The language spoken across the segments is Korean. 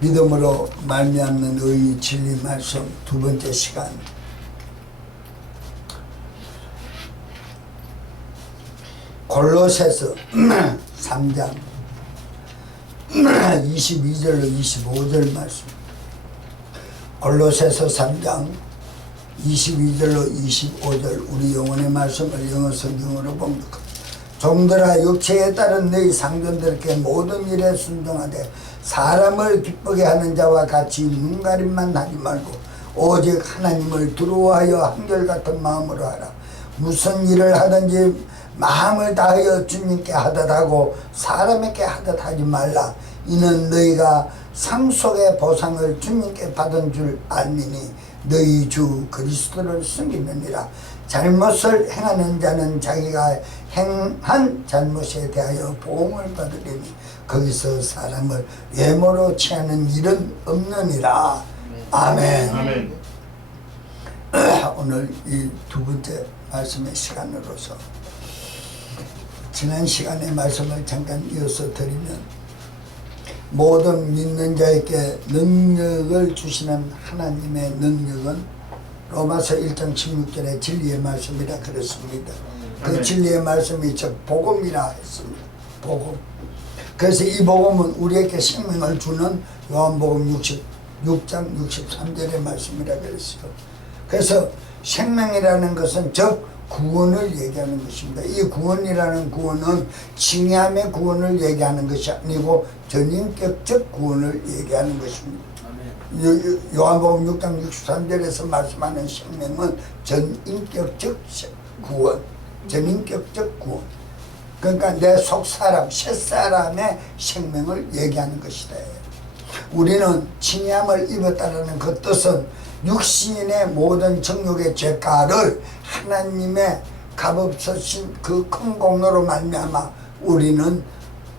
믿음으로 말미암는 의의 진리 말씀 두 번째 시간. 골로새서 3장 22절로 25절 말씀. 골로새서 3장 22절로 25절 우리 영혼의 말씀을 영어 성경으로 봉독합니다. 종들아, 육체에 따른 너희 상전들께 모든 일에 순종하되 사람을 기쁘게 하는 자와 같이 눈가림만 하지 말고 오직 하나님을 두려워하여 한결같은 마음으로 하라. 무슨 일을 하든지 마음을 다하여 주님께 하듯 하고 사람에게 하듯 하지 말라. 이는 너희가 상속의 보상을 주님께 받은 줄 알미니 너희 주 그리스도를 숨기느니라. 잘못을 행하는 자는 자기가 행한 잘못에 대하여 보응을 받으리니 거기서 사람을 외모로 취하는 일은 없느니라. 아멘. 아멘. 오늘 이 두 번째 말씀의 시간으로서 지난 시간의 말씀을 잠깐 이어서 드리면, 모든 믿는 자에게 능력을 주시는 하나님의 능력은 로마서 1장 16절의 진리의 말씀이라 그랬습니다. 그 진리의 말씀이 즉 복음이라 했습니다. 복음. 그래서 이 복음은 우리에게 생명을 주는 요한복음 66장 63절의 말씀이라 그랬어요. 그래서 생명이라는 것은 즉 구원을 얘기하는 것입니다. 이 구원이라는 구원은 칭의함의 구원을 얘기하는 것이 아니고 전인격적 구원을 얘기하는 것입니다. 요한복음 6장 63절에서 말씀하는 생명은 전인격적 구원, 전인격적 구원. 그러니까 내 속사람, 새사람의 생명을 얘기하는 것이다. 우리는 칭의함을 입었다는 그 뜻은 육신의 모든 정욕의 죄가를 하나님의 값없으신 그 큰 공로로 말미암아 우리는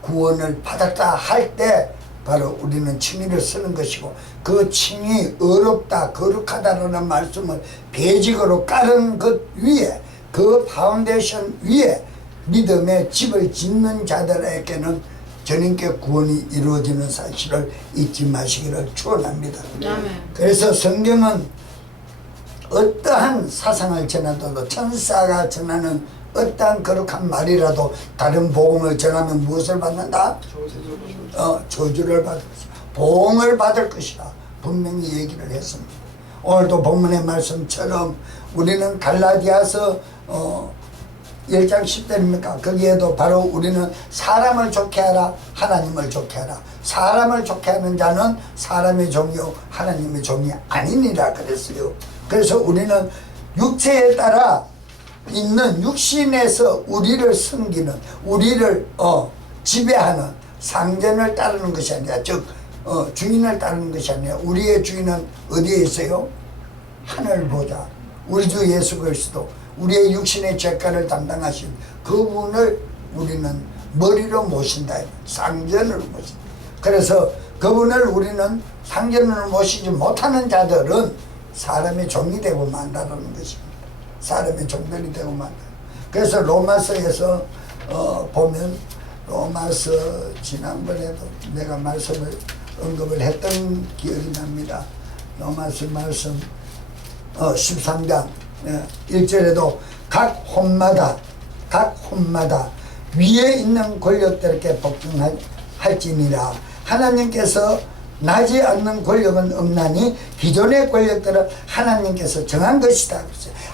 구원을 받았다 할 때 바로 우리는 칭의를 쓰는 것이고, 그 칭의 어렵다 거룩하다라는 말씀을 배직으로 깔은 것 위에, 그 파운데이션 위에 믿음의 집을 짓는 자들에게는 전인격 구원이 이루어지는 사실을 잊지 마시기를 축원합니다. 그래서 성경은 어떠한 사상을 전하더라도, 천사가 전하는 어떠한 거룩한 말이라도 다른 복음을 전하면 무엇을 받는다? 저주를 받을 것이다. 보응을 받을 것이다. 분명히 얘기를 했습니다. 오늘도 본문의 말씀처럼 우리는 갈라디아서 1장 10절입니까? 거기에도 바로 우리는 사람을 좋게 하라, 하나님을 좋게 하라. 사람을 좋게 하는 자는 사람의 종이요 하나님의 종이 아니니라 그랬어요. 그래서 우리는 육체에 따라 있는 육신에서 우리를 섬기는, 우리를 지배하는 상전을 따르는 것이 아니라, 즉 주인을 따르는 것이 아니라, 우리의 주인은 어디에 있어요? 하늘 보좌, 우리 주 예수 그리스도, 우리의 육신의 죄가를 담당하신 그분을 우리는 머리로 모신다. 상전을 모신다. 그래서 그분을 우리는 상전을 모시지 못하는 자들은 사람의 종이 되고 만다라는 것입니다. 사람의 종들이 되고 만다. 그래서 로마서에서 보면, 로마서 지난번에도 내가 말씀을 언급을 했던 기억이 납니다. 로마서 말씀 13장 1절에도 각 혼마다 위에 있는 권력들에게 복종할지니라. 하나님께서 나지 않는 권력은 없나니 기존의 권력들은 하나님께서 정한 것이다.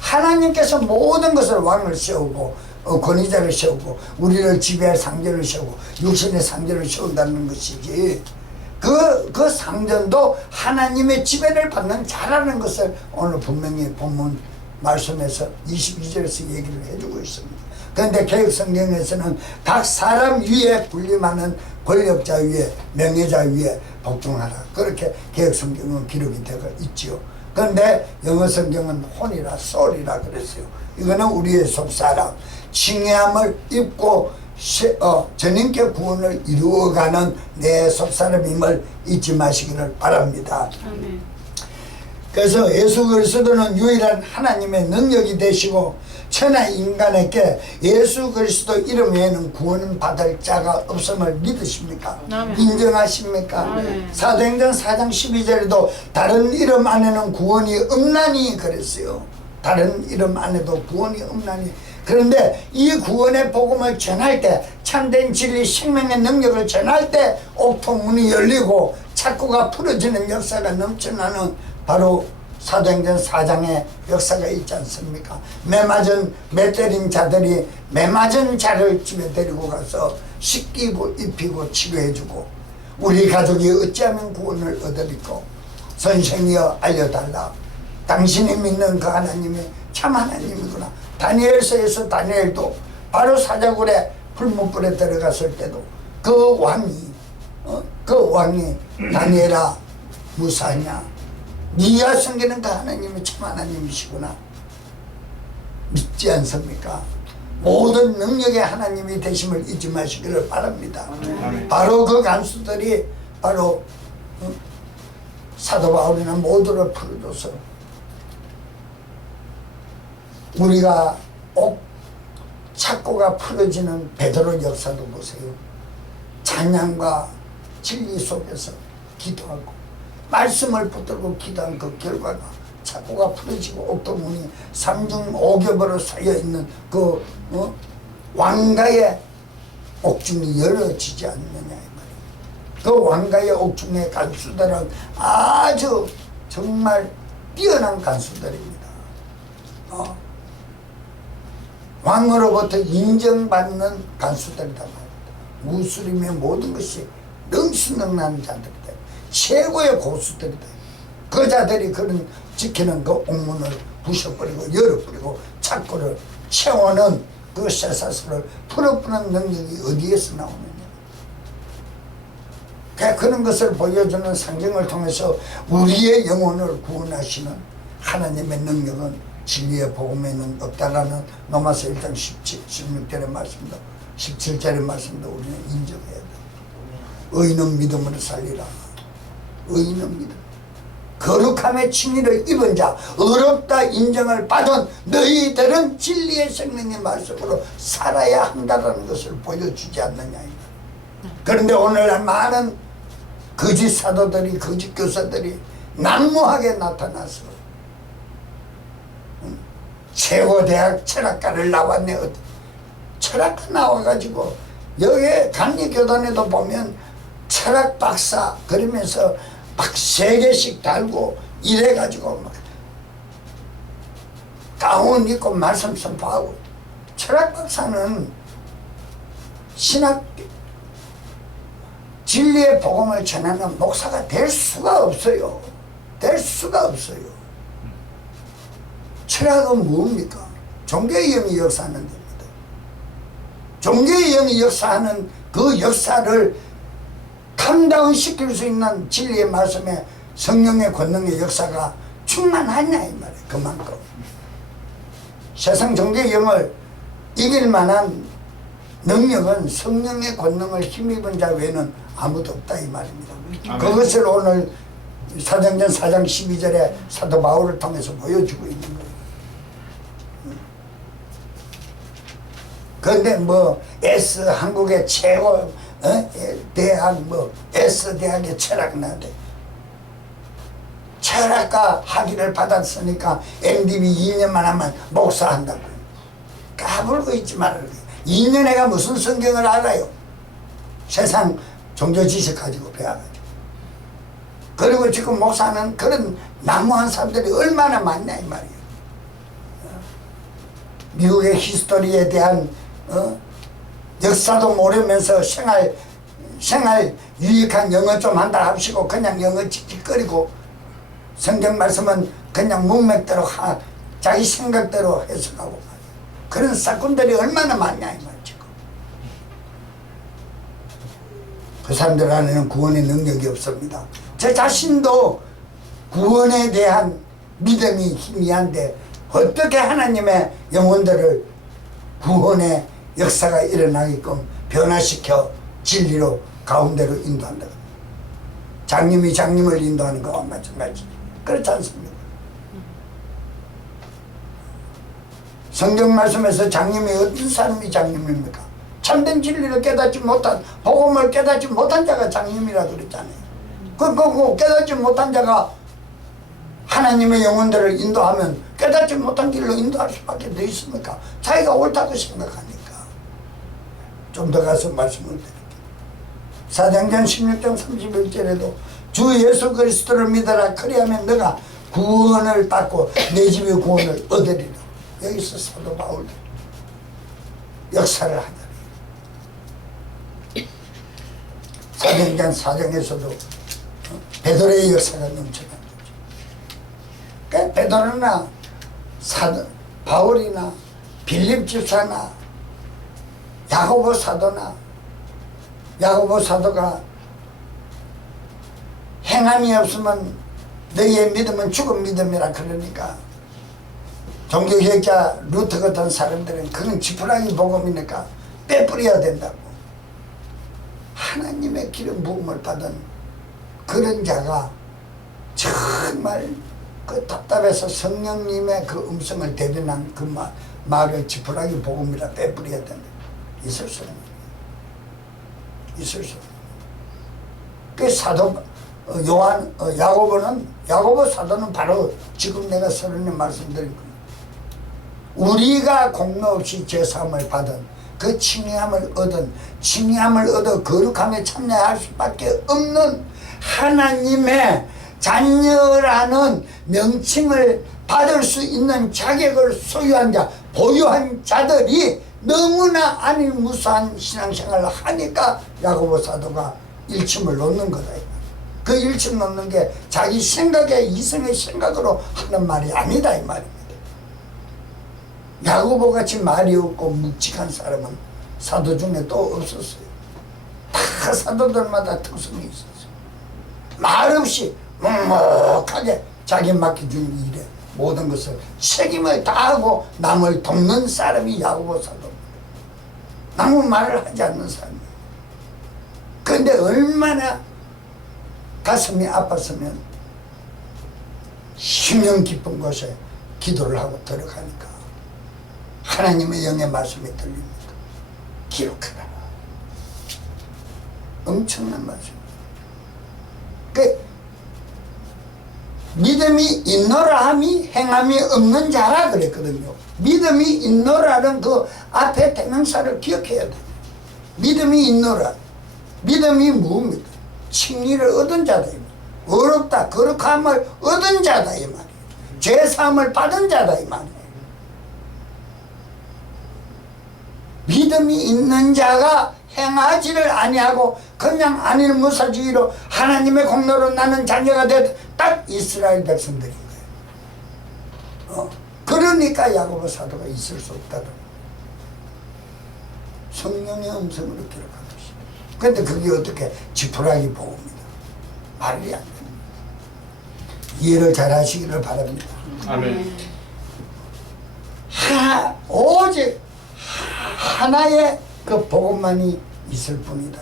하나님께서 모든 것을 왕을 세우고 권위자를 세우고 우리를 지배할 상전을 세우고 육신의 상전을 세운다는 것이지, 그 상전도 하나님의 지배를 받는 자라는 것을 오늘 분명히 본문 말씀에서 22절에서 얘기를 해주고 있습니다. 그런데 개혁성경에서는 각 사람 위에 군림하는 권력자 위에, 명예자 위에 복종하라, 그렇게 개혁성경은 기록이 되고 있지요. 그런데 영어성경은 혼이라 소울이라 그랬어요. 이거는 우리의 속사람, 칭의함을 입고 전인격 구원을 이루어가는 내 속사람임을 잊지 마시기를 바랍니다. 그래서 예수 그리스도는 유일한 하나님의 능력이 되시고 천하 인간에게 예수 그리스도 이름 외에는 구원받을 자가 없음을 믿으십니까? 아멘. 인정하십니까? 아멘. 사도행전 4장 12절에도 다른 이름 안에는 구원이 없나니 그랬어요. 다른 이름 안에도 구원이 없나니. 그런데 이 구원의 복음을 전할 때, 참된 진리 생명의 능력을 전할 때 옥토문이 열리고 착고가 풀어지는 역사가 넘쳐나는 바로 사도행전 4장의 역사가 있지 않습니까? 매 때린 자들이 매 맞은 자를 집에 데리고 가서 씻기고 입히고 치료해주고, 우리 가족이 어찌하면 구원을 얻으리고, 선생이여 알려달라. 당신이 믿는 그 하나님이 참 하나님이구나. 다니엘서에서 다니엘도 바로 사자굴에 풀무불에 들어갔을 때도 그 왕이 다니엘아 무사하냐, 네가 섬기는 그 하나님이 참 하나님이시구나 믿지 않습니까? 모든 능력의 하나님이 되심을 잊지 마시기를 바랍니다. 바로 그 간수들이 바로 사도 바울이나 모두를 풀어줘서 우리가 착고가 풀어지는 베드로 역사도 보세요. 찬양과 진리 속에서 기도하고 말씀을 붙들고 기도한 그 결과가 착고가 풀어지고 옥토문이 3중 5겹으로 쌓여있는 그 왕가의 옥중이 열어지지 않느냐 이 말이에요. 그 왕가의 옥중의 간수들은 아주 정말 뛰어난 간수들입니다. 왕으로부터 인정받는 간수들이다 말입니다. 무술이며 모든 것이 능수능란한 자들이다. 최고의 고수들이다. 그 자들이 그런 지키는 그 옥문을 부셔버리고 열어버리고 착고를 채우는 그 쇠사슬을 풀어보는 능력이 어디에서 나오느냐. 그런 것을 보여주는 상징을 통해서 우리의 영혼을 구원하시는 하나님의 능력은 진리의 복음에는 없다라는 로마서 1장 16절의 말씀도 17절의 말씀도 우리는 인정해야 돼. 의인은 믿음으로 살리라. 의인은 믿음. 거룩함의 칭의를 입은 자, 의롭다 인정을 받은 너희들은 진리의 생명의 말씀으로 살아야 한다는 것을 보여주지 않느냐. 그런데 오늘날 많은 거짓 사도들이, 거짓 교사들이 난무하게 나타나서 최고대학 철학과를 나왔네. 철학과 나와가지고 여기 강리교단에도 보면 철학 박사 그러면서 막 3개씩 달고 이래가지고 막 가운 입고 말씀 선포하고. 철학 박사는 신학 진리의 복음을 전하는 목사가 될 수가 없어요. 될 수가 없어요. 철학은 뭡니까? 종교의 영이 역사하는 겁니다. 종교의 영이 역사하는 그 역사를 캄다운 시킬 수 있는 진리의 말씀에 성령의 권능의 역사가 충만하냐 이 말이에요. 그만큼 세상 종교의 영을 이길 만한 능력은 성령의 권능을 힘입은 자 외에는 아무도 없다 이 말입니다. 그것을 오늘 사도행전 4장 12절에 사도 바울을 통해서 보여주고 있는 거예요. 그런데 뭐 한국의 최고 대학 S대학의 철학나대 철학과 학위를 받았으니까 MDB 2년만 하면 목사한다고. 까불고 있지 말아요. 2년 애가 무슨 성경을 알아요. 세상 종교 지식 가지고 배워가지고. 그리고 지금 목사는 그런 난무한 사람들이 얼마나 많냐 이 말이에요. 미국의 히스토리에 대한 역사도 모르면서 생활 유익한 영어 좀 한다 합시고 그냥 영어 틱틱거리고 성경 말씀은 그냥 문맥대로 자기 생각대로 해석하고 그런 사건들이 얼마나 많냐 이 말이죠. 그 사람들 안에는 구원의 능력이 없습니다. 제 자신도 구원에 대한 믿음이 희미한데 어떻게 하나님의 영혼들을 구원의 역사가 일어나게끔 변화시켜 진리로 가운데로 인도한다. 장님이 장님을 인도하는 것과 마찬가지. 그렇지 않습니까? 성경 말씀에서 장님이 어떤 사람이 장님입니까? 참된 진리를 깨닫지 못한, 복음을 깨닫지 못한 자가 장님이라 그랬잖아요. 그 깨닫지 못한 자가 하나님의 영혼들을 인도하면 깨닫지 못한 길로 인도할 수밖에 더 있습니까? 자기가 옳다고 생각하니까. 좀 더 가서 말씀을 드릴게요. 사도행전 16장 31절에도 주 예수 그리스도를 믿어라. 그리하면 너가 구원을 받고 내 집의 구원을 얻으리라. 여기서 사도 바울도 역사를 하더라. 사도행전 4장에서도 베드로의 역사가 넘쳐난 거죠. 그러니까 베드로나 바울이나 빌립 집사나 야고보 사도가 행함이 없으면 너희의 믿음은 죽은 믿음이라 그러니까 종교개혁자 루터 같은 사람들은 그건 지푸라기 복음이니까 빼뿌려야 된다고. 하나님의 기름 부음을 받은 그런 자가 정말 그 답답해서 성령님의 그 음성을 대변한 그 말을 지푸라기 복음이라 빼뿌려야 된다. 있을 수 없는 있을 수 없는. 그 사도 야고보 사도는 바로 지금 내가 서론에 말씀드린 거예요. 우리가 공로 없이 죄사함을 받은 그 칭의함을 얻어 거룩함에 참여할 수밖에 없는 하나님의 자녀라는 명칭을 받을 수 있는 자격을 소유한 자, 보유한 자들이 너무나 안일무수한 신앙생활을 하니까 야고보 사도가 일침을 놓는 거다. 그 일침 놓는 게 자기 생각에 이성의 생각으로 하는 말이 아니다 이 말입니다. 야고보같이 말이 없고 묵직한 사람은 사도 중에 또 없었어요. 다 사도들마다 특성이 있었어요. 말없이 묵묵하게 자기 맡겨준 일에 모든 것을 책임을 다하고 남을 돕는 사람이 야고보 사도입니다. 아무 말을 하지 않는 사람이에요. 그런데 얼마나 가슴이 아팠으면 심령 깊은 곳에 기도를 하고 들어가니까 하나님의 영의 말씀이 들립니다. 기록하라. 엄청난 말씀. 그 믿음이 있노라 함이 행함이 없는 자라 그랬거든요. 믿음이 있노라는 그 앞에 대명사를 기억해야 돼. 믿음이 있노라. 믿음이 뭡니까? 칭의를 얻은 자다. 어렵다. 거룩함을 얻은 자다 이 말이에요. 죄사함을 받은 자다 이 말이에요. 믿음이 있는 자가 행하지를 아니하고 그냥 안일무사주의로 하나님의 공로로 나는 자녀가 됐다. 딱 이스라엘 백성들인 거예요. 그러니까 야고보 사도가 있을 수 없다고. 성령의 음성으로 기록한 것이다. 그런데 그게 어떻게 지푸라기 복음이다. 말이 안 됩니다. 이해를 잘 하시기를 바랍니다. 아멘. 오직 하나의 그 복음만이 있을 뿐이다.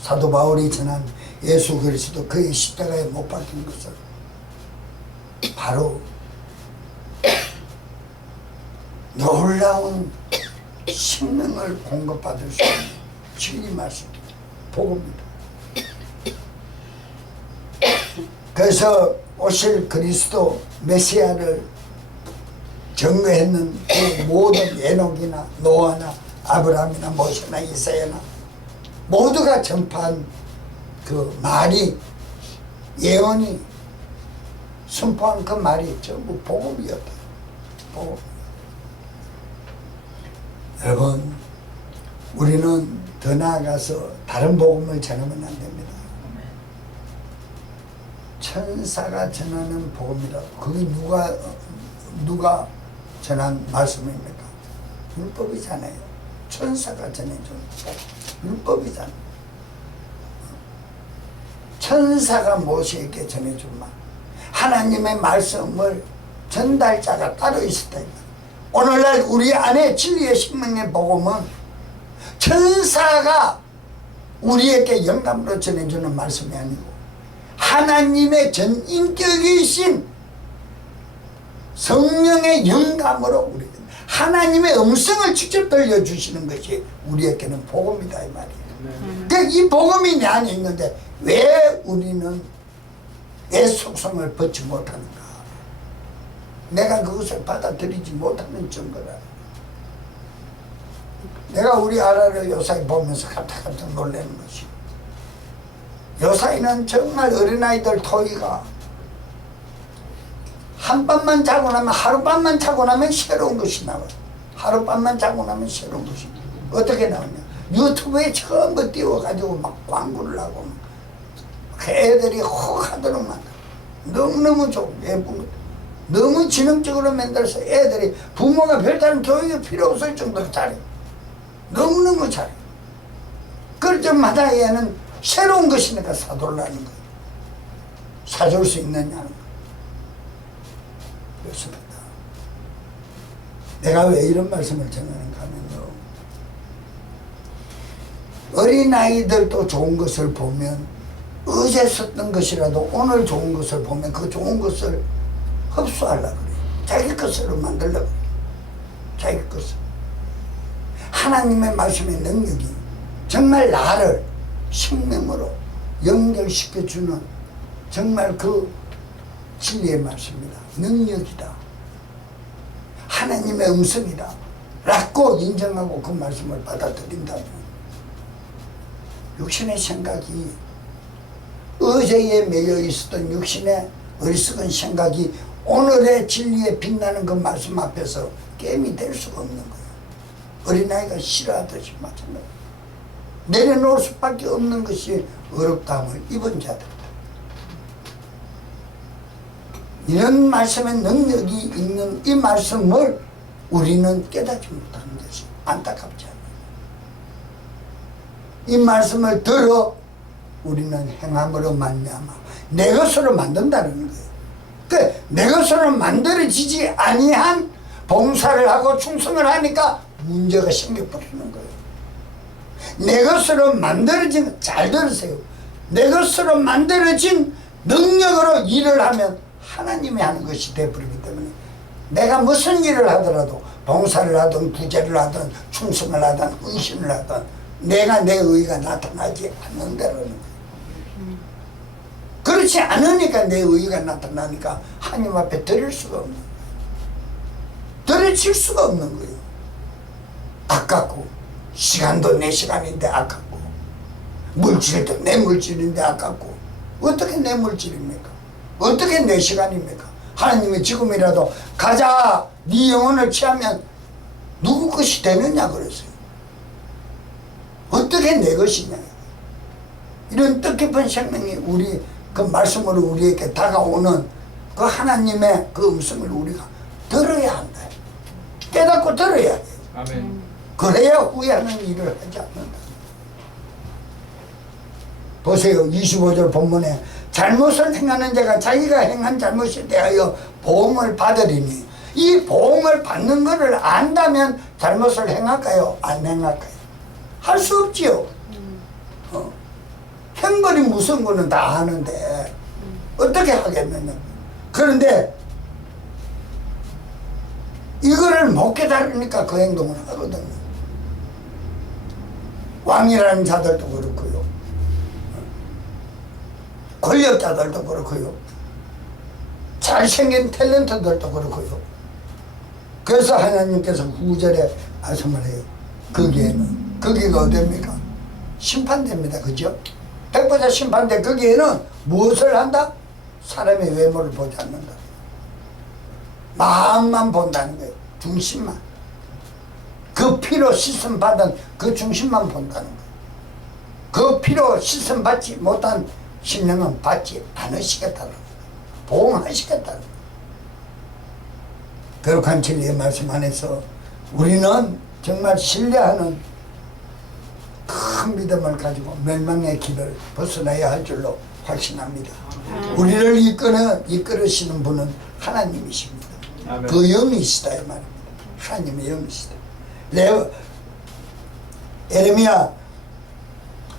사도 바울이 전한 예수 그리스도 그의 십자가에 못 박힌 것을 바로 놀라운 생명을 공급받을 수 있는 진리 말씀, 복음입니다. 그래서 오실 그리스도 메시아를 증거했는 그 모든 에녹이나 노아나 아브라함이나 모세나 이사야나 모두가 전파한 그 말이, 예언이 선포한 그 말이 전부 복음이었다. 복음. 여러분, 우리는 더 나아가서 다른 복음을 전하면 안 됩니다. 천사가 전하는 복음이라고. 그게 누가 전한 말씀입니까? 율법이잖아요. 천사가 전해준 율법이잖아요. 천사가 모세에게 전해준 말, 하나님의 말씀을 전달자가 따로 있었다. 오늘날 우리 안에 진리의 생명의 복음은 천사가 우리에게 영감으로 전해주는 말씀이 아니고 하나님의 전인격이신 성령의 영감으로 우리 하나님의 음성을 직접 들려주시는 것이 우리에게는 복음이다 이 말이에요. 그러니까 이 복음이 내 안에 있는데 왜 우리는 내 속성을 벗지 못하는가? 내가 그것을 받아들이지 못하는 증거라. 내가 우리 아라를 요사이 보면서 깜짝깜짝 놀라는 것이, 요사이는 정말 어린아이들 토이가 한밤만 자고 나면, 하룻밤만 자고 나면 새로운 것이 나와요. 하룻밤만 자고 나면 새로운 것이. 어떻게 나오냐? 유튜브에 전부 띄워가지고 막 광고를 하고 막 애들이 혹하도록 만들어. 너무너무 좋고 예쁜 거. 너무 지능적으로 만들어서 애들이 부모가 별다른 교육이 필요 없을 정도로 잘해. 너무너무 잘해. 그럴 때마다 얘는 새로운 것이니까 사돌라는 거예요. 사줄 수 있느냐는 거예요. 그렇습니다. 내가 왜 이런 말씀을 전하는가 하면요, 어린아이들도 좋은 것을 보면 어제 썼던 것이라도 오늘 좋은 것을 보면 그 좋은 것을 흡수하려고 그래요. 자기 것으로 만들려고 그래요. 자기 것을. 하나님의 말씀의 능력이 정말 나를 생명으로 연결시켜주는 정말 그 진리의 말씀이다. 능력이다. 하나님의 음성이다. 라고 인정하고 그 말씀을 받아들인다면 육신의 생각이, 어제에 매여 있었던 육신의 어리석은 생각이 오늘의 진리에 빛나는 그 말씀 앞에서 게임이 될 수가 없는 거예요. 어린아이가 싫어하듯이 마찬가지. 내려놓을 수밖에 없는 것이 어렵다함을 입은 자들. 이런 말씀의 능력이 있는 이 말씀을 우리는 깨닫지 못하는 것이 안타깝지 않아요. 이 말씀을 들어 우리는 행함으로 말미암아 내 것으로 만든다는 거예요. 그 내 것으로 만들어지지 아니한 봉사를 하고 충성을 하니까 문제가 생겨버리는 거예요. 내 것으로 만들어진, 잘 들으세요, 내 것으로 만들어진 능력으로 일을 하면 하나님이 하는 것이 되어버리기 때문에 내가 무슨 일을 하더라도, 봉사를 하든 구제를 하든 충성을 하든 헌신을 하든 내가 내 의의가 나타나지 않는다라는 거예요. 그렇지 않으니까 내 의의가 나타나니까 하나님 앞에 드릴 수가 없는 거예요. 드려질 수가 없는 거예요. 아깝고, 시간도 내 시간인데 아깝고, 물질도 내 물질인데 아깝고, 어떻게 내 물질입니까? 어떻게 내 시간입니까? 하나님이 지금이라도 가자, 네 영혼을 취하면 누구 것이 되느냐 그랬어요. 어떻게 내 것이냐. 이런 뜻깊은 생명이 우리 그 말씀으로 우리에게 다가오는 그 하나님의 그 음성을 우리가 들어야 한다. 깨닫고 들어야 돼요. 아멘. 그래야 후회하는 일을 하지 않는다. 보세요. 25절 본문에 잘못을 행하는 자가 자기가 행한 잘못에 대하여 보응을 받으리니, 이 보응을 받는 것을 안다면 잘못을 행할까요? 안 행할까요? 할 수 없지요. 행벌이 무서운 거는 다 하는데 어떻게 하겠느냐. 그런데 이거를 못 깨달으니까 그 행동을 하거든요. 왕이라는 자들도 그렇고요, 권력자들도 그렇고요, 잘생긴 탤런트들도 그렇고요. 그래서 하나님께서 9절에 말씀을 해요. 거기에는, 거기가 어딥니까? 심판됩니다. 그죠? 백보자 심판대. 거기에는 무엇을 한다? 사람의 외모를 보지 않는다. 마음만 본다는 거예요. 중심만. 그 피로 씻음 받은 그 중심만 본다는 거예요. 그 피로 씻음 받지 못한 심령은 받지 않으시겠다는 거예요. 보응하시겠다는 거예요. 거룩한 진리의 말씀 안에서 우리는 정말 신뢰하는 큰 믿음을 가지고 멸망의 길을 벗어나야 할 줄로 확신합니다. 우리를 이끌으시는 분은 하나님이십니다. 아멘. 그 영이시다 이 말입니다. 하나님의 영이시다. 에레미야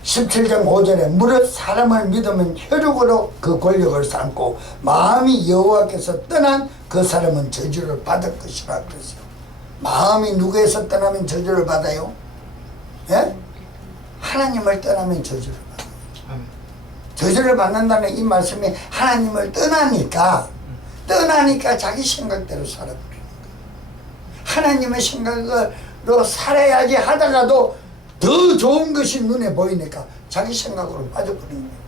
17장 5절에 무릇 사람을 믿으면 혈육으로 그 권력을 삼고 마음이 여호와께서 떠난 그 사람은 저주를 받을 것이라 그랬어요. 마음이 누구에서 떠나면 저주를 받아요? 예? 하나님을 떠나면 저주를 받아요. 저주를 받는다는 이 말씀이 하나님을 떠나니까 자기 생각대로 살아버리는 거예요. 하나님의 생각으로 살아야지 하다가도 더 좋은 것이 눈에 보이니까 자기 생각으로 빠져버리는 거예요.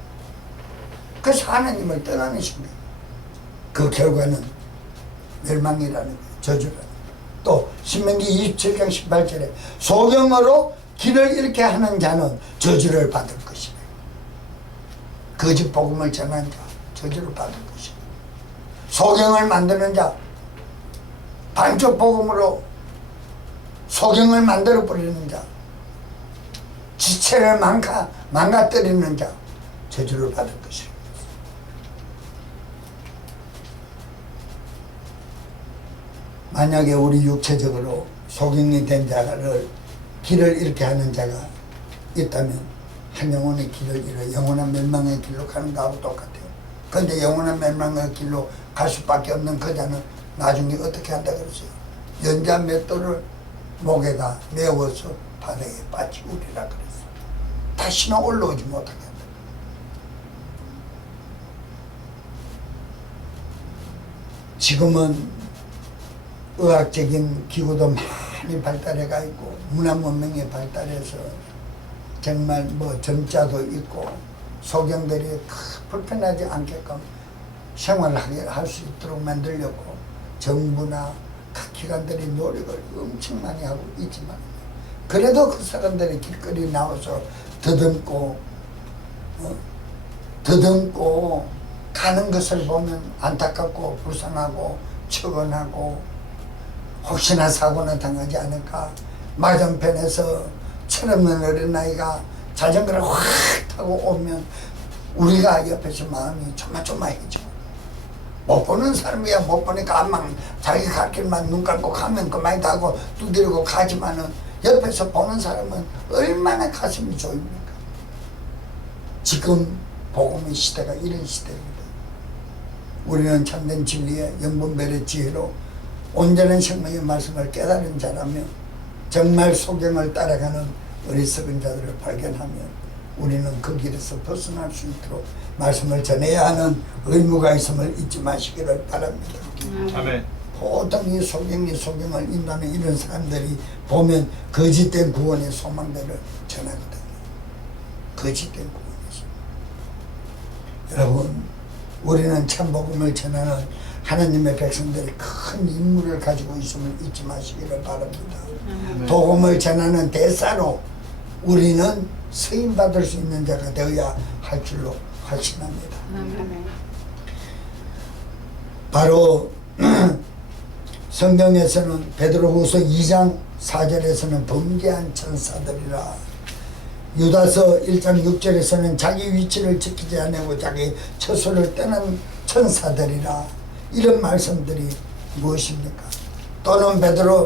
그래서 하나님을 떠나는 생각. 그 결과는 멸망이라는 거예요. 저주라는 거예요. 또 신명기 27장 18절에 소경으로 길을 잃게 하는 자는 저주를 받을 것이다. 거짓 복음을 전하는 자 저주를 받을 것이다. 소경을 만드는 자, 반쪽 복음으로 소경을 만들어 버리는 자, 지체를 망가뜨리는 자 저주를 받을 것이다. 만약에 우리 육체적으로 소경이 된 자를 길을 잃게 하는 자가 있다면 한 영혼의 길을 잃어 영원한 멸망의 길로 가는 거하고 똑같아요. 그런데 영원한 멸망의 길로 갈 수밖에 없는 그 자는 나중에 어떻게 한다 그랬어요? 연자 맷돌을 목에다 메워서 바다에 빠지우리라 그랬어요. 다시는 올라오지 못하게 한다. 지금은 의학적인 기구도 많이 발달해 가 있고 문화 문명이 발달해서 정말 뭐 전자도 있고 소경들이 불편하지 않게끔 생활하게 할 수 있도록 만들려고 정부나 각 기관들이 노력을 엄청 많이 하고 있지만 그래도 그 사람들이 길거리 나와서 더듬고 가는 것을 보면 안타깝고 불쌍하고 측은하고 혹시나 사고나 당하지 않을까. 맞은편에서 철없는 어린아이가 자전거를 확 타고 오면 우리가 옆에서 마음이 조마조마해져. 못 보는 사람이야. 못 보니까 암만 자기 갈 길만 눈 감고 가면 그만이다 하고 두드리고 가지만은 옆에서 보는 사람은 얼마나 가슴이 조입니까. 지금 복음의 시대가 이런 시대입니다. 우리는 참된 진리의 영분별의 지혜로 온전한 생명의 말씀을 깨달은 자라면 정말 소경을 따라가는 어리석은 자들을 발견하면 우리는 그 길에서 벗어날 수 있도록 말씀을 전해야 하는 의무가 있음을 잊지 마시기를 바랍니다. 아멘. 보통 이 소경을 인도하는 이런 사람들이 보면 거짓된 구원의 소망들을 전하거든요. 거짓된 구원의 소망. 여러분, 우리는 참복음을 전하는 하나님의 백성들이 큰 임무를 가지고 있음을 잊지 마시기를 바랍니다. 복음을 전하는 대사로 우리는 쓰임받을 수 있는 자가 되어야 할 줄로 확신합니다. 바로 성경에서는 베드로후서 2장 4절에서는 범죄한 천사들이라, 유다서 1장 6절에서는 자기 위치를 지키지 않고 자기 처소를 떠난 천사들이라, 이런 말씀들이 무엇입니까? 또는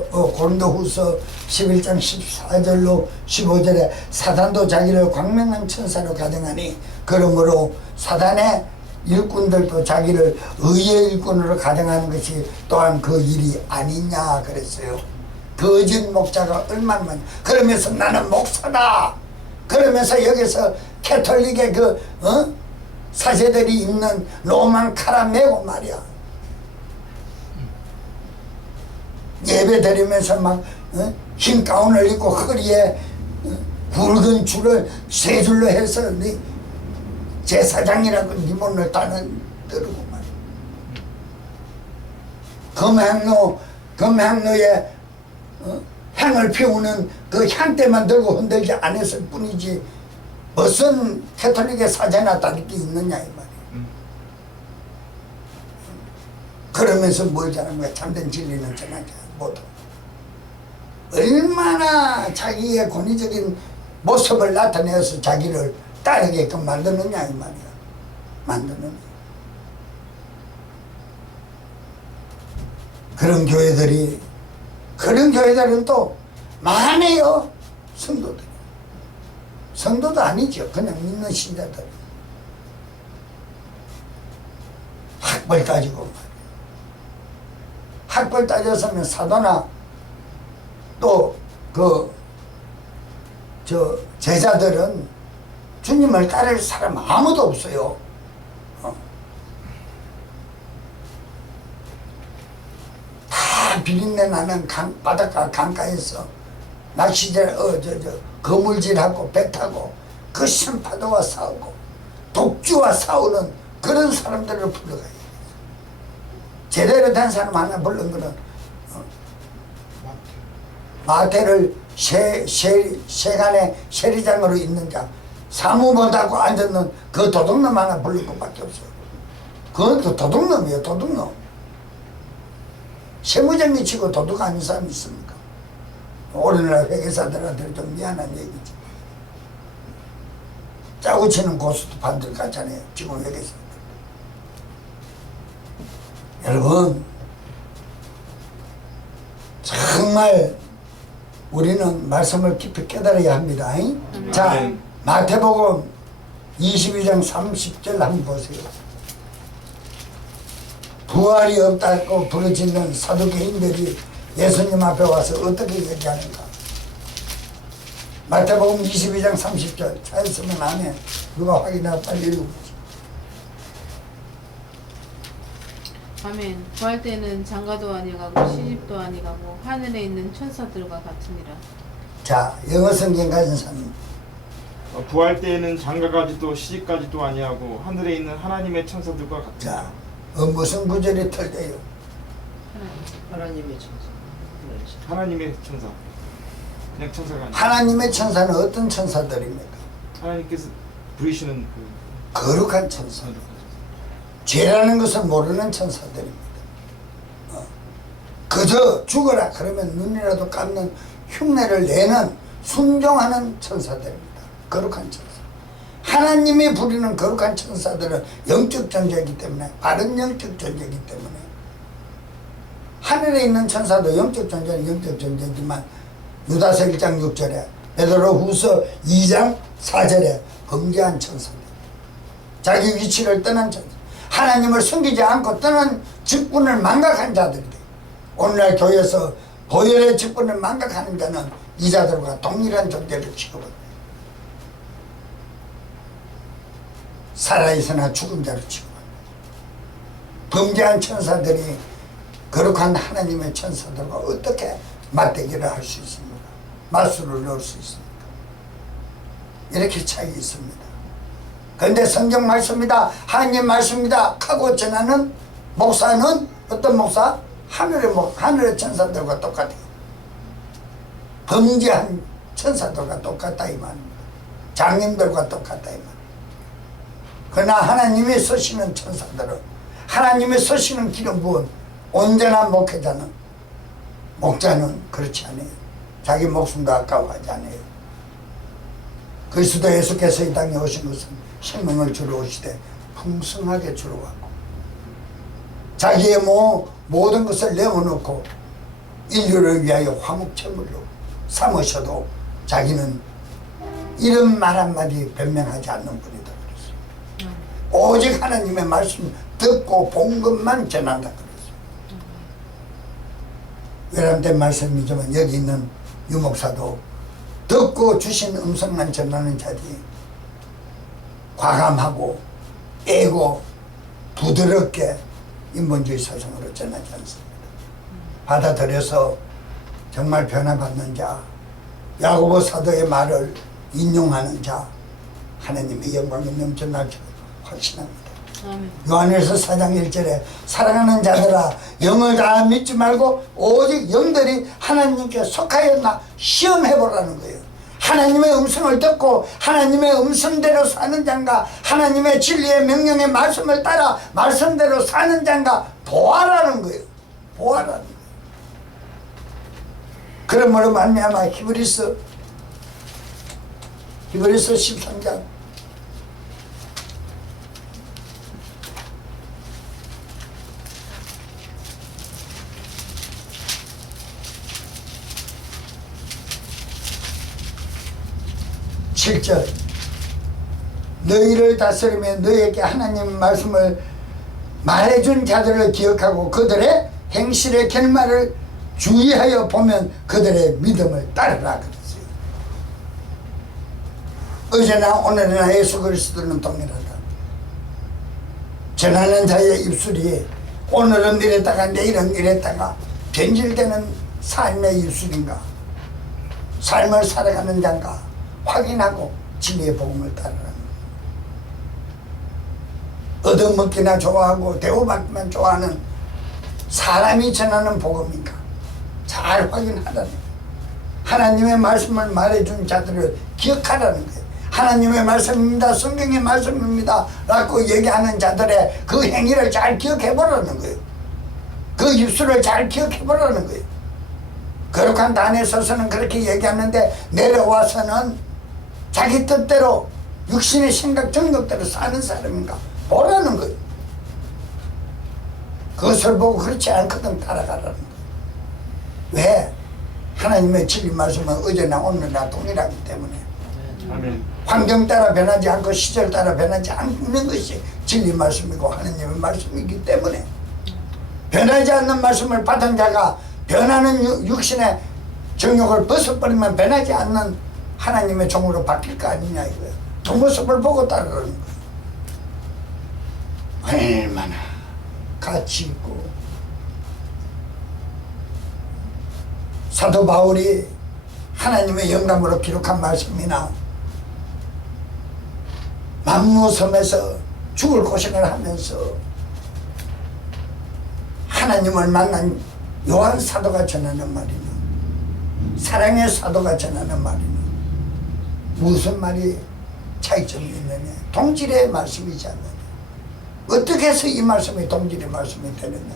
고린도후서 11장 14절로 15절에 사단도 자기를 광명한 천사로 가정하니 그러므로 사단의 일꾼들도 자기를 의의 일꾼으로 가정하는 것이 또한 그 일이 아니냐 그랬어요. 거짓 목자가 얼마나 많이. 그러면서 나는 목사다. 그러면서 여기서 캐톨릭의 사제들이 입는 로만 카라 메고 말이야. 예배 드리면서 막 흰 가운을 입고 허리에 굵은 줄을 세 줄로 해서 제사장이라고 리본을 따는 들고 말이야. 금향로에 향을 피우는 그 향대만 들고 흔들지 않았을 뿐이지 무슨 캐톨릭의 사제나 다를 게 있느냐 이 말이야. 그러면서 뭘 잘하는 거야? 참된 진리는 전하지 못하고. 얼마나 자기의 권위적인 모습을 나타내서 자기를 따르게끔 만드느냐 이 말이야. 만드느냐. 그런 교회들은 또 많아요. 성도들이. 성도도 아니죠. 그냥 믿는 신자들. 학벌 따지고 말이에요. 학벌 따져서는 사도나 또 제자들은 주님을 따를 사람 아무도 없어요. 다 비린내 나는 바닷가 강가에서 낚시질 거물질하고 배 타고 그 심파도와 싸우고 독주와 싸우는 그런 사람들을 불러가요. 제대로 된 사람 하나 부른 거는 마태를 세간의 세리장으로 있는 자, 사무 못하고 앉았는 그 도둑놈 하나 부른 것밖에 없어요. 그건 또 도둑놈이에요. 도둑놈. 세무쟁이 치고 도둑 아닌 사람이 있습니까? 오늘날 회계사들한테 좀 미안한 얘기죠. 짜고 치는 고수도 반들 같잖아요. 지금 회계사들. 여러분, 정말 우리는 말씀을 깊이 깨달아야 합니다. 자, 마태복음 22장 30절 한번 보세요. 부활이 없다고 부르짖는 사두개인들이 예수님 앞에 와서 어떻게 얘기하는가? 마태복음 22장 30절 찾았으면 안 해. 누가 확인하고 빨리 읽어보세요. 아멘. 구할 때는 장가도 아니가고 시집도 아니가고 하늘에 있는 천사들과 같으니라. 자, 영어 성경 가진 사람. 부활 때에는 장가가지도 시집가지도 아니하고 하늘에 있는 하나님의 천사들과 같으니라. 자, 무슨 구절이 틀려요? 하나님의 천사. 하나님의 천사. 그냥 천사가 아니라 하나님의 천사는 어떤 천사들입니까? 하나님께서 부리시는 거룩한 천사. 죄라는 것을 모르는 천사들입니다. 그저 죽어라 그러면 눈이라도 감는 흉내를 내는 순종하는 천사들입니다. 거룩한 천사. 하나님이 부리는 거룩한 천사들은 영적 존재이기 때문에, 바른 영적 존재이기 때문에, 하늘에 있는 천사도 영적 존재는 영적 존재지만 유다서 1장 6절에 베드로후서 2장 4절에 범죄한 천사들, 자기 위치를 떠난 천사, 하나님을 숨기지 않고 떠난 직분을 망각한 자들이 돼. 오늘날 교회에서 보혈의 직분을 망각하는 자는 이 자들과 동일한 존재를 취급합니다. 살아있으나 죽은 자를 취급합니다. 범죄한 천사들이 거룩한 하나님의 천사들과 어떻게 맞대기를 할 수 있습니까? 맞수를 넣을 수 있습니까? 이렇게 차이 있습니다. 그런데 성경 말씀이다, 하나님 말씀이다 하고 전하는 목사는 어떤 목사? 하늘의 천사들과 똑같아요. 범죄한 천사들과 똑같다 이 말입니다. 장님들과 똑같다 이 말입니다. 그러나 하나님이 쓰시는 천사들은, 하나님이 쓰시는 길은 무엇? 온전한 목자는 그렇지 않아요. 자기 목숨도 아까워하지 않아요. 그리스도 예수께서 이 땅에 오신 것은 생명을 주러 오시되 풍성하게 주러 왔고, 자기의 모든 것을 내어놓고 인류를 위하여 화목제물로 삼으셔도 자기는 이런 말 한마디 변명하지 않는 분이다 그랬어요. 오직 하나님의 말씀 듣고 본 것만 전한다 그랬어요. 외람된 말씀이지만 여기 있는 유목사도 듣고 주신 음성만 전하는 자리, 과감하고 애고 부드럽게 인본주의 사상으로 전하지 않습니다. 받아들여서 정말 변화받는 자, 야고보 사도의 말을 인용하는 자, 하나님의 영광이 넘쳐날 줄 확신합니다. 요한일서 4장 1절에 사랑하는 자들아, 영을 다 믿지 말고 오직 영들이 하나님께 속하였나 시험해보라는 거예요. 하나님의 음성을 듣고 하나님의 음성대로 사는 자인가, 하나님의 진리의 명령의 말씀을 따라 말씀대로 사는 자인가 보아라는 거예요. 보아라는 거예요. 그러므로 말미암아 히브리서 13장 7절 너희를 다스리며 너희에게 하나님 말씀을 말해준 자들을 기억하고 그들의 행실의 결말을 주의하여 보면 그들의 믿음을 따르라 그랬어요. 어제나 오늘이나 예수 그리스도는 동일하다. 전하는 자의 입술이 오늘은 이랬다가 내일은 이랬다가 변질되는 삶의 입술인가 삶을 살아가는 자인가 확인하고 진리의 복음을 따르라. 얻어먹기나 좋아하고 대우받기만 좋아하는 사람이 전하는 복음인가 잘 확인하라는 거예요. 하나님의 말씀을 말해준 자들을 기억하라는 거예요. 하나님의 말씀입니다, 성경의 말씀입니다 라고 얘기하는 자들의 그 행위를 잘 기억해보라는 거예요. 그 입술을 잘 거룩한 거예요. 거룩한 단에 서서는 그렇게 얘기하는데 내려와서는 자기 뜻대로 육신의 생각 정욕대로 사는 사람인가 보라는 거예요. 그것을 보고 그렇지 않거든 따라가라는 거예요. 왜? 하나님의 진리 말씀은 어제나 오늘나 동일하기 때문에 아멘. 환경 따라 변하지 않고 시절 따라 변하지 않는 것이 진리 말씀이고 하나님의 말씀이기 때문에 변하지 않는 말씀을 받은 자가 변하는 육신의 정욕을 벗어버리면 변하지 않는 하나님의 종으로 바뀔 거 아니냐 이거예요. 그 모습을 보고 따르는 거예요. 얼마나 가치 있고 사도 바울이 하나님의 영감으로 기록한 말씀이나 만무섬에서 죽을 고생을 하면서 하나님을 만난 요한 사도가 전하는 말이는 사랑의 사도가 전하는 말이는 무슨 말이 차이점이 있느냐 동질의 말씀이지 않느냐 어떻게 해서 이 말씀이 동질의 말씀이 되느냐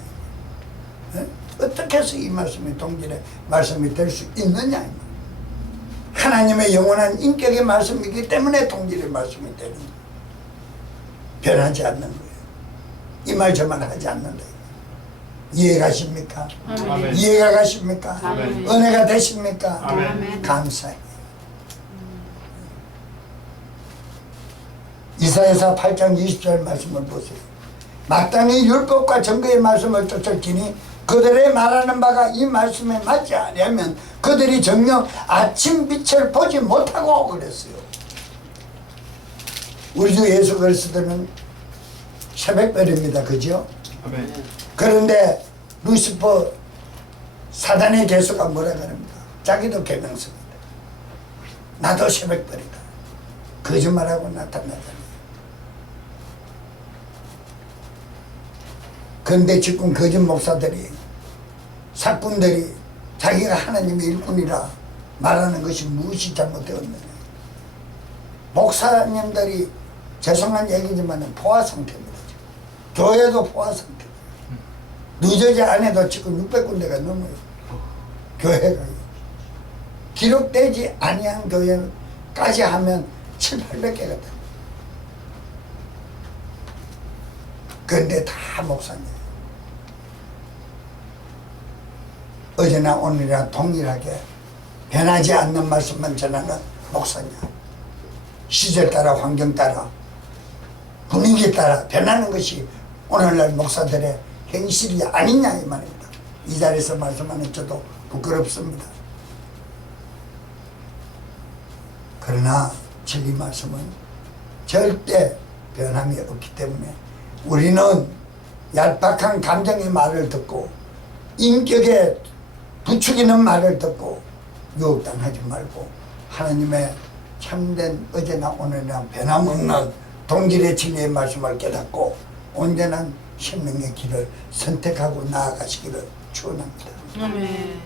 에? 어떻게 해서 이 말씀이 동질의 말씀이 될 수 있느냐 하나님의 영원한 인격의 말씀이기 때문에 동질의 말씀이 되는 거예요. 변하지 않는 거예요. 이 말 저 말 하지 않는다. 이해가 가십니까? 아멘. 이해가 가십니까? 아멘. 은혜가 되십니까? 아멘. 감사해요. 이사야서 8장 20절 말씀을 보세요. 마땅히 율법과 정거의 말씀을 쫓을지니 그들의 말하는 바가 이 말씀에 맞지 않으면 그들이 정녕 아침 빛을 보지 못하고 그랬어요. 우리 주 예수 그리스도는 새벽별입니다. 그죠? 아멘. 그런데 루시퍼 사단의 개수가 뭐라 그럽니까? 자기도 개명습니다. 나도 새벽별이다. 거짓말하고 나타나잖아요. 그런데 지금 거짓 목사들이 사꾼들이 자기가 하나님의 일꾼이라 말하는 것이 무엇이 잘못되었느냐. 목사님들이 죄송한 얘기지만 포화 상태입니다. 교회도 포화 상태. 늦어지 않아도 지금 600군데가 넘어요. 교회가. 기록되지 아니한 교회까지 하면 700~800개가 됩니다. 그런데 다 목사님. 어제나 오늘이나 동일하게 변하지 않는 말씀만 전하는 목사님. 시절 따라 환경 따라 분위기 따라 변하는 것이 오늘날 목사들의 행실이 아니냐 이 말입니다. 이 자리에서 말씀하는 저도 부끄럽습니다. 그러나 진리 말씀은 절대 변함이 없기 때문에 우리는 얄팍한 감정의 말을 듣고 인격에 부추기는 말을 듣고 유혹당하지 말고 하나님의 참된 어제나 오늘이나 변함없는 동질의 진리의 말씀을 깨닫고 온전한 생명의 길을 선택하고 나아가시기를 축원합니다. 아멘.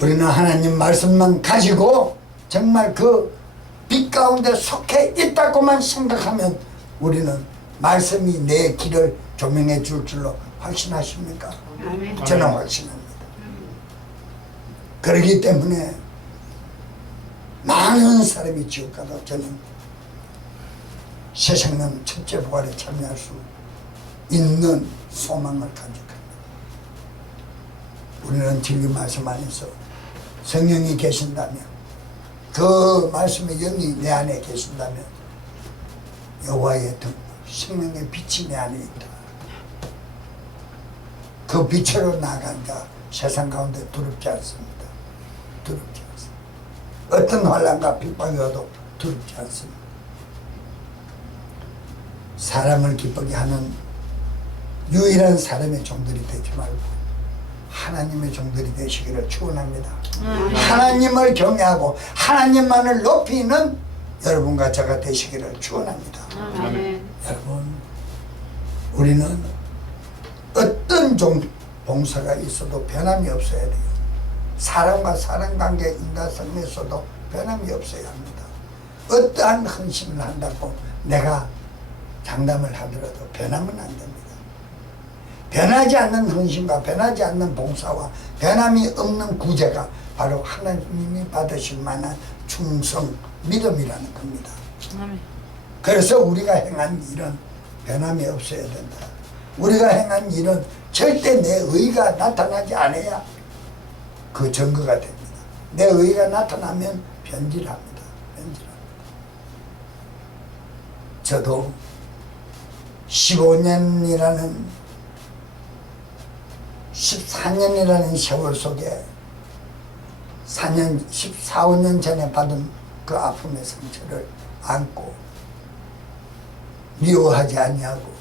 우리는 하나님 말씀만 가지고 정말 그 빛 가운데 속해 있다고만 생각하면 우리는 말씀이 내 길을 조명해 줄 줄로 확신하십니까? 아멘. 저는 확신합니다. 그렇기 때문에 많은 사람이 지옥 가도 저는 새생명 첫째 부활에 참여할 수 있는 소망을 간직합니다. 우리는 진리 말씀 안에서 성령이 계신다면 그 말씀의 영이 내 안에 계신다면 여호와의 등 생명의 빛이 내 안에 있다. 그 빛으로 나아간 자 세상 가운데 두렵지 않습니다. 두렵지 않습니다. 어떤 환난과 핍박이 와도 두렵지 않습니다. 사람을 기쁘게 하는 유일한 사람의 종들이 되지 말고 하나님의 종들이 되시기를 축원합니다. 하나님을 경외하고 하나님만을 높이는 여러분과 저가 되시기를 축원합니다. 아멘. 여러분, 우리는 어떤 봉사가 있어도 변함이 없어야 돼요. 사람과 사람 관계, 인간성에서도 변함이 없어야 합니다. 어떠한 헌신을 한다고 내가 장담을 하더라도 변하면 안 됩니다. 변하지 않는 헌신과 변하지 않는 봉사와 변함이 없는 구제가 바로 하나님이 받으실 만한 충성, 믿음이라는 겁니다. 아멘. 그래서 우리가 행한 일은 변함이 없어야 된다. 우리가 행한 일은 절대 내 의가 나타나지 않아야 그 증거가 됩니다. 내 의가 나타나면 변질합니다. 변질합니다. 저도 14년이라는 세월 속에 14, 15년 전에 받은 그 아픔의 상처를 안고 미워하지 아니하고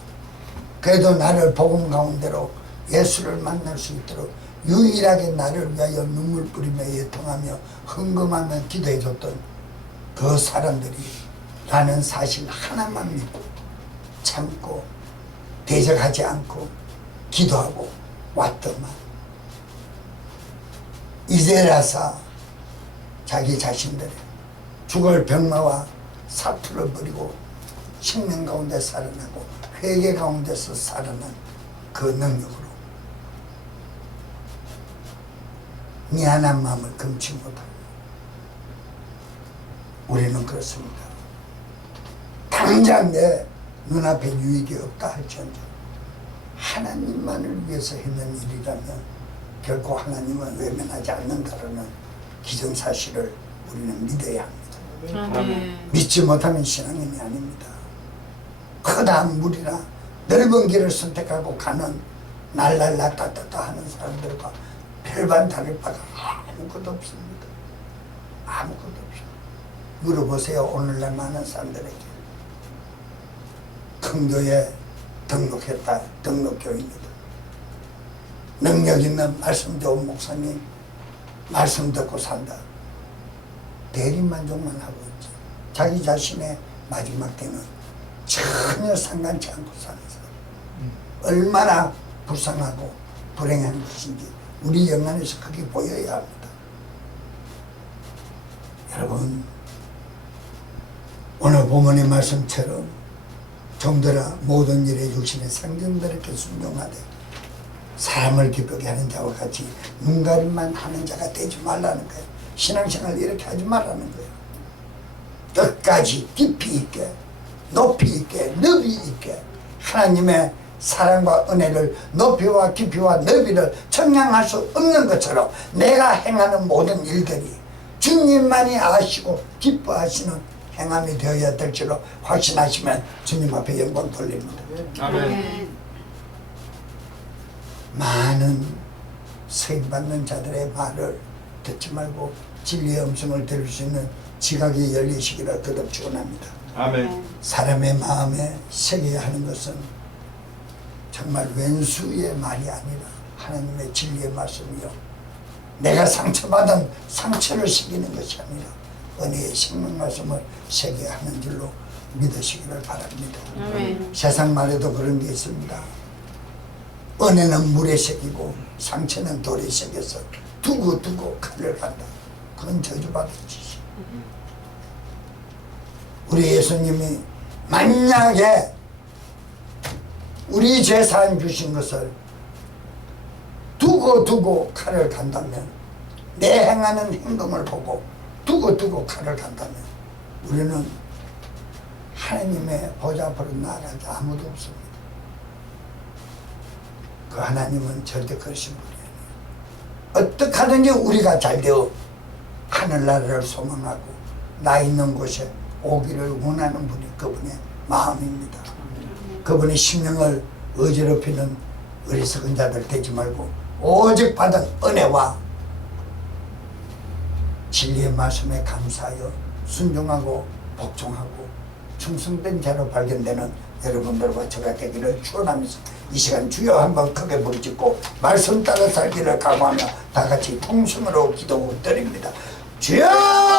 그래도 나를 복음 가운데로 예수를 만날 수 있도록 유일하게 나를 위하여 눈물 뿌리며 애통하며 헌금하며 기도해 줬던 그 사람들이 나는 사실 하나만 믿고 참고 대적하지 않고 기도하고 왔더만 이제라서 자기 자신들의 죽을 병마와 사투를 버리고 생명 가운데 살아나고 회개 가운데서 살아난 그 능력으로 미안한 마음을 금치 못하고 우리는 그렇습니다. 당장 내 눈앞에 유익이 없다 할지언정 하나님만을 위해서 했는 일이라면 결코 하나님은 외면하지 않는다라는 기정사실을 우리는 믿어야 합니다. 아멘. 믿지 못하면 신앙인이 아닙니다. 크다 물이나 넓은 길을 선택하고 가는 날랄라 따따따 하는 사람들과 별반 다를 바가 아무것도 없습니다. 아무것도 없습니다. 물어보세요. 오늘날 많은 사람들에게 큰 교회에 등록했다. 등록교입니다. 능력 있는 말씀 좋은 목사님 말씀 듣고 산다. 대리만족만 하고 있지. 자기 자신의 마지막 때는 전혀 상관치 않고 사는 사람. 얼마나 불쌍하고 불행한 것인지 우리 영안에서 크게 보여야 합니다. 여러분, 오늘 본문의 말씀처럼 종들아 모든 일에 육신의 상정들에게 순종하되 사람을 기쁘게 하는 자와 같이 눈가림만 하는 자가 되지 말라는 거예요. 신앙생활 이렇게 하지 말라는 거예요. 끝까지 깊이 있게 높이 있게 넓이 있게 하나님의 사랑과 은혜를 높이와 깊이와 넓이를 청량할 수 없는 것처럼 내가 행하는 모든 일들이 주님만이 아시고 기뻐하시는 행함이 되어야 될 줄로 확신하시면 주님 앞에 영광 돌립니다. 아멘. 많은 세임받는 자들의 말을 듣지 말고 진리의 음성을 들을 수 있는 지각이 열리시기를 거듭 축원합니다. 아멘. 사람의 마음에 새겨야 하는 것은 정말 왼수의 말이 아니라 하나님의 진리의 말씀이요 내가 상처받은 상처를 새기는 것이 아니라 은혜의 생명 말씀을 새겨야 하는 줄로 믿으시기를 바랍니다. 아멘. 세상 말에도 그런 게 있습니다. 은혜는 물에 새기고 상처는 돌에 새겨서 두고 칼을 간다. 그건 저주받은 짓이에요. 우리 예수님이 만약에 우리 죄사함 주신 것을 두고 칼을 간다면 내 행하는 행동을 보고 두고 칼을 간다면 우리는 하나님의 보좌 앞으로 나아가지 아무도 없습니다. 그 하나님은 절대 그러신 분이 아니에요. 어떻게 하든지 우리가 잘 되어 하늘나라를 소망하고 나 있는 곳에 오기를 원하는 분이 그분의 마음입니다. 그분의 심령을 어지럽히는 어리석은 자들 되지 말고 오직 받은 은혜와 진리의 말씀에 감사하여 순종하고 복종하고 충성된 자로 발견되는 여러분들과 저가 되기를 축원하면서 이 시간 주여 한번 크게 부르짖고 말씀 따라 살기를 각오하며 다 같이 통성으로 기도 드립니다. 주여!